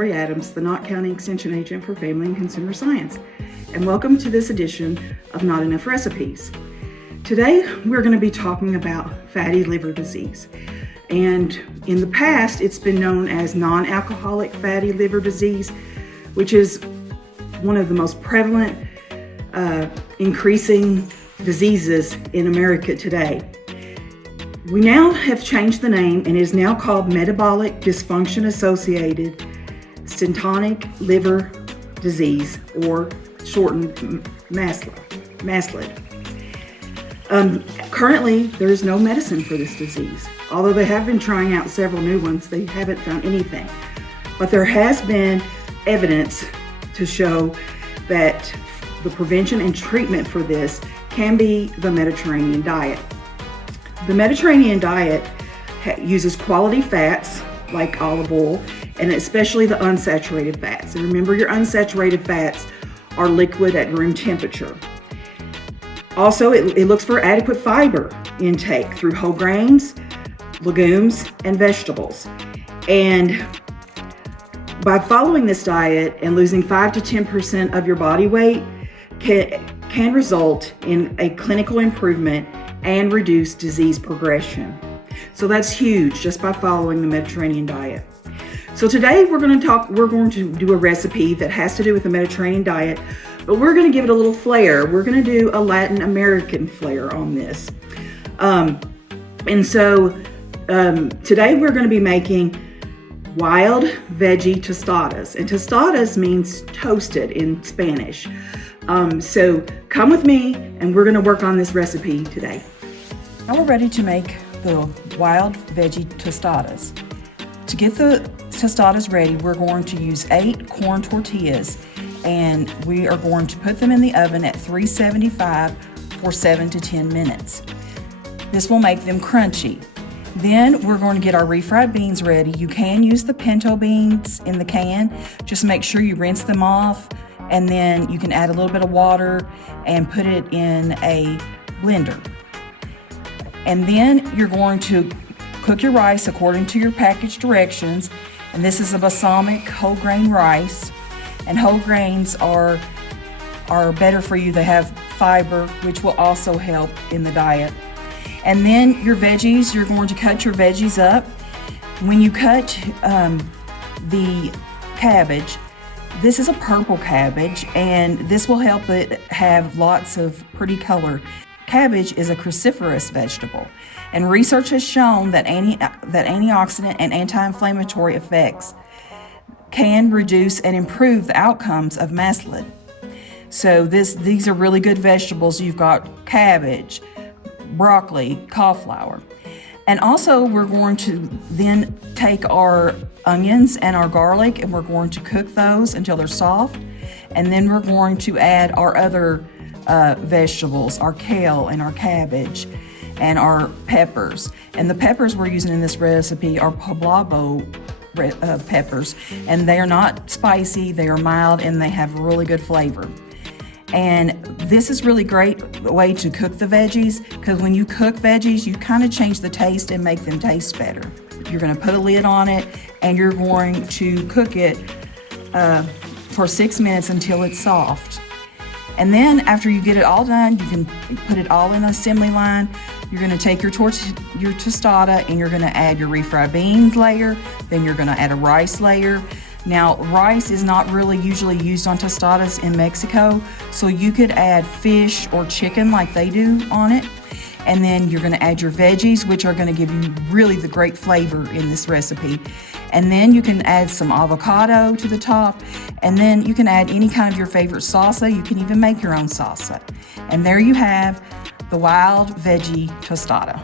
Lori Adams, the Knott County Extension Agent for Family and Consumer Science, and welcome to this edition of Not Enough Recipes. Today, we're going to be talking about fatty liver disease. And in the past, it's been known as non-alcoholic fatty liver disease, which is one of the most prevalent, increasing diseases in America today. We now have changed the name and it is now called metabolic dysfunction associated stenotic liver disease, or shortened MASLD. Currently, there is no medicine for this disease. Although they have been trying out several new ones, they haven't found anything. But there has been evidence to show that the prevention and treatment for this can be the Mediterranean diet. The Mediterranean diet uses quality fats like olive oil, and especially the unsaturated fats. And remember, your unsaturated fats are liquid at room temperature. Also, it looks for adequate fiber intake through whole grains, legumes, and vegetables. And by following this diet and losing 5 to 10% of your body weight can result in a clinical improvement and reduce disease progression. So that's huge just by following the Mediterranean diet. So today we're going to do a recipe that has to do with the Mediterranean diet, but we're going to give it a little flair. We're going to do a Latin American flair on this. Today we're going to be making wild veggie tostadas, and tostadas means toasted in Spanish. So come with me and we're going to work on this recipe today. Now we're ready to make the wild veggie tostadas. To get the tostadas ready, we're going to use 8 corn tortillas, and we are going to put them in the oven at 375 for 7 to 10 minutes. This will make them crunchy. Then we're going to get our refried beans ready. You can use the pinto beans in the can. Just make sure you rinse them off, and then you can add a little bit of water and put it in a blender. And then you're going to cook your rice according to your package directions. And this is a balsamic whole grain rice. And whole grains are better for you. They have fiber, which will also help in the diet. And then your veggies, you're going to cut your veggies up. When you cut the cabbage, this is a purple cabbage, and this will help it have lots of pretty color. Cabbage is a cruciferous vegetable, and research has shown that antioxidant and anti-inflammatory effects can reduce and improve the outcomes of MASLD. So these are really good vegetables. You've got cabbage, broccoli, cauliflower. And also we're going to then take our onions and our garlic, and we're going to cook those until they're soft. And then we're going to add our other vegetables, our kale and our cabbage and our peppers. And the peppers we're using in this recipe are Poblano peppers, and they are not spicy, they are mild, and they have really good flavor. And this is really great way to cook the veggies, because when you cook veggies, you kind of change the taste and make them taste better. You're going to put a lid on it, and you're going to cook it for 6 minutes until it's soft. And then after you get it all done, you can put it all in an assembly line. You're going to take your tostada, and you're going to add your refried beans layer. Then you're going to add a rice layer. Now, rice is not really usually used on tostadas in Mexico, so you could add fish or chicken like they do on it. And then you're going to add your veggies, which are going to give you really the great flavor in this recipe. And then you can add some avocado to the top, and then you can add any kind of your favorite salsa. You can even make your own salsa. And there you have the wild veggie tostada.